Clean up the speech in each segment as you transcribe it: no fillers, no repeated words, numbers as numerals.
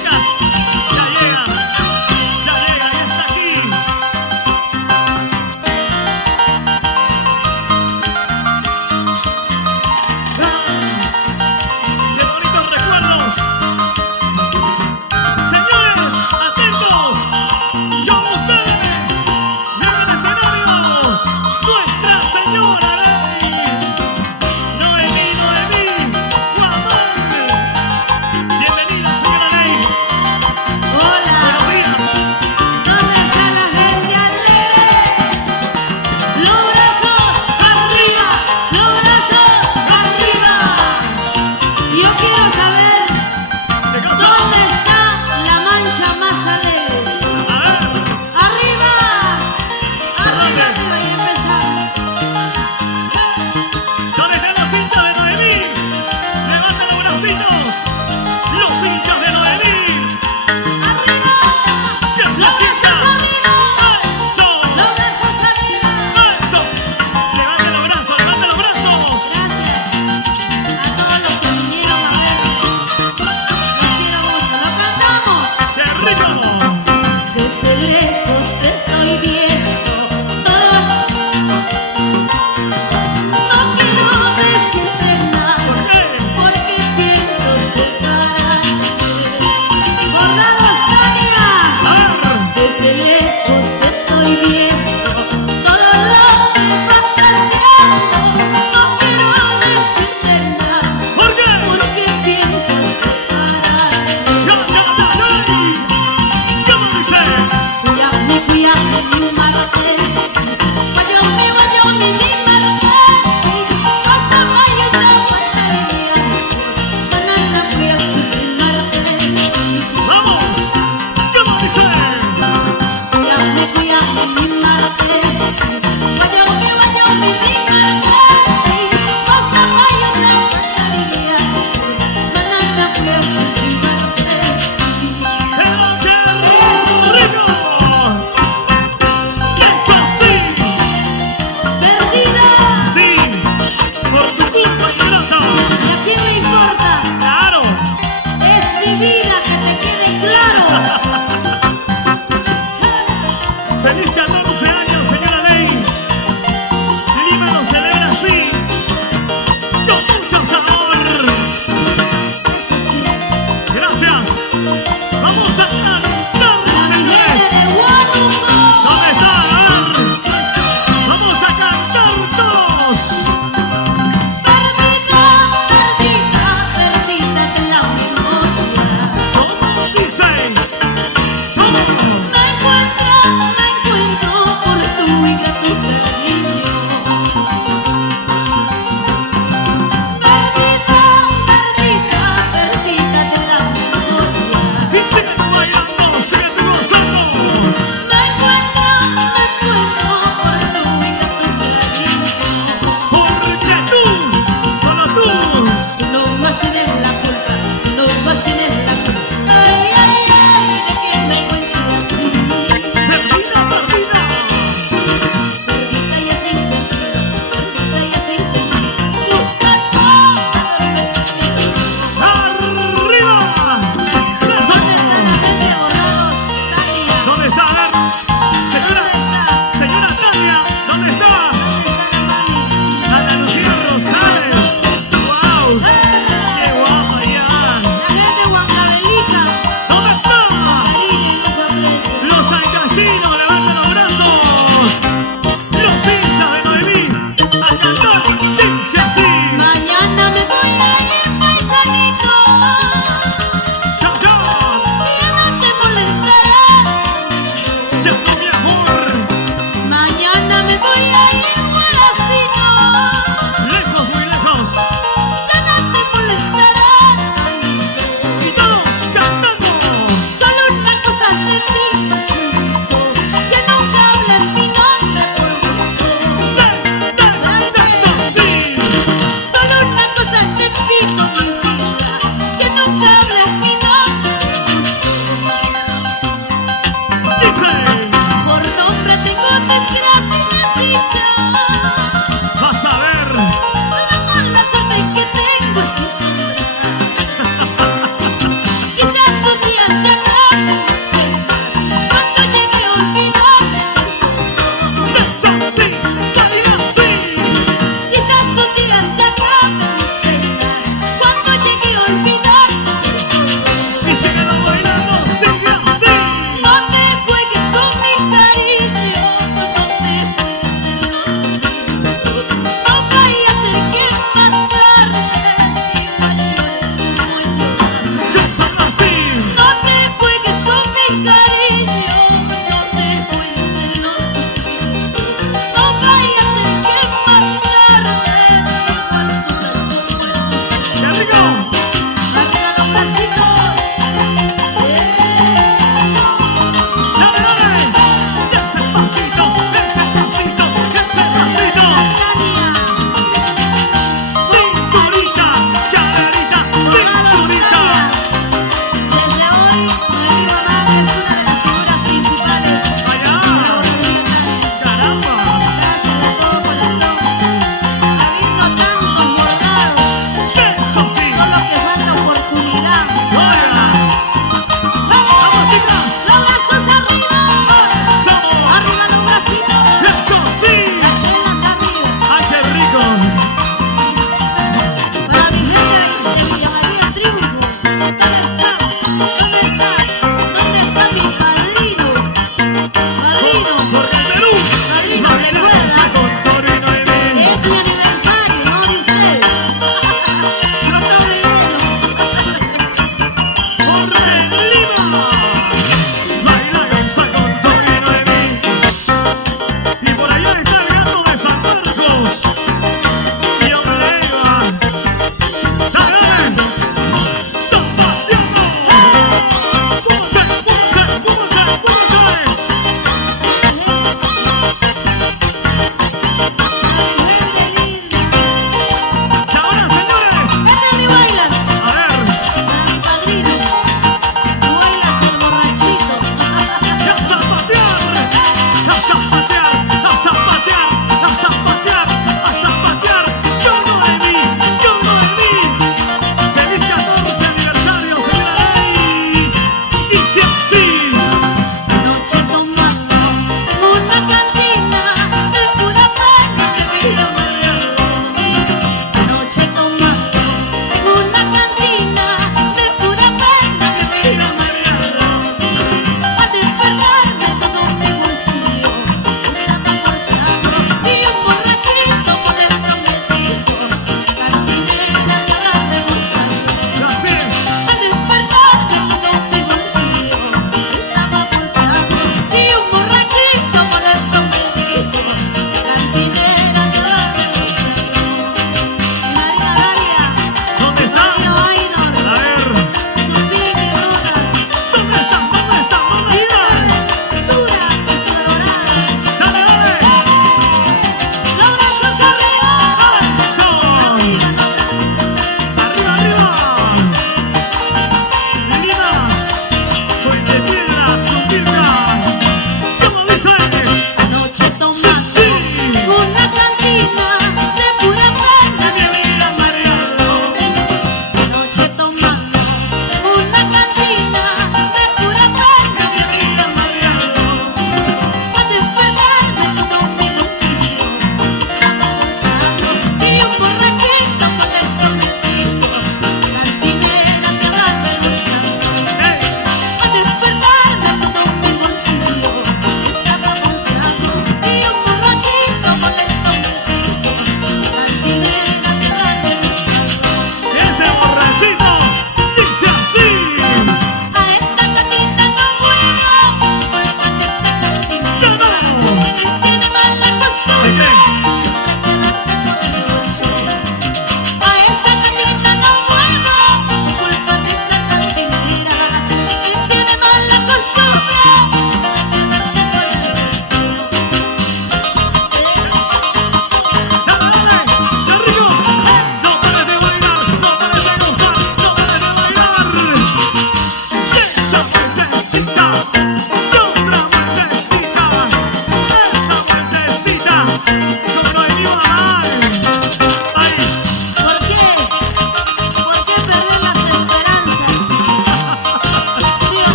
chicas. Ya llega, ya está aquí. ¡Qué bonitos recuerdos! Señores, atentos. Con ustedes, en el escenario, Nuestra Señora Ley. Noemí, Guamán. Bienvenida, señora Ley. Hola, Buenos días. ¿dónde está la gente alegre? Los brazos arriba, los brazos arriba. Yo quiero saber ¿Qué cosa? dónde está la mancha más alegre. A ver, Arriba, arriba, arriba y empezar. ¿dónde están los hinchas de Noemí? Levanten los bracitos. Los hinchas de Noemí. Arriba, ¡Que los se brazos sienta! arriba, ¡Eso! los brazos arriba. ¡Eso! Levanten los brazos, levanten los brazos. Gracias a todos los que vinieron a verme. Los quiero mucho. Lo cantamos. ¡Qué rico! Desde lejos te estoy viendo. No quiero decirte nada ¿Por qué? porque pienso separarte. Bordados, Tania. A ver. Desde lejos te estoy viendo. Todo lo que vas haciendo. No quiero decirte nada ¿Por qué? porque pienso separarte. ¡Ya, Ley! ¿Cómo dice? Cuídame, cuídame, mi marte. Guayome, mi marte. Pasa, vaya, pasaría. Banana, cuídame, mi marte. ¡Vamos! ¿Cómo dice? Cuídame, cuídame, mi marte. Guayome, mi marte. Pasa, vaya, pasaría. Banana, cuídame, mi marte. ¡Pero qué rico! ¡Eso sí! Perdida. ¡Sí! ¡Por tu culpa, ingrata! ¿Y a quién le importa? ¡Claro! Es mi vida, que te quede claro. ¡Feliz 14 años, señora Ley!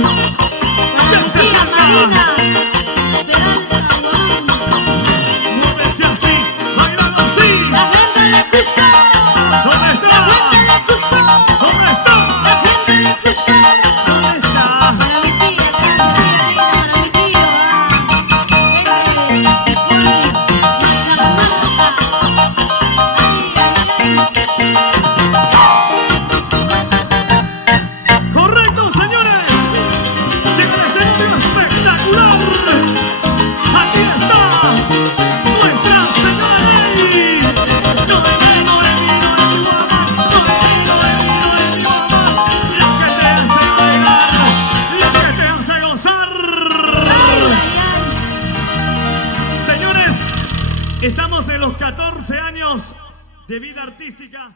Valentina, Marina, Esperanza, Juan, Muévete así, bailando así. la gente de Cusco, ¿Dónde está? la gente de Cusco, ¿Dónde está? la gente de Cusco. ¿Dónde está? Para mi tía, para mi tío, gente de Poli, Machamanca. Ay, Correcto, señores. Sigue el escenario espectacular. Aquí está nuestra señora Nelly. Noemí, Noemí, Noemí, guapa. Noemí, Noemí, Noemí, guapa. La que te hace bailar, la que te hace gozar. Señores, estamos en los 14 años de vida artística.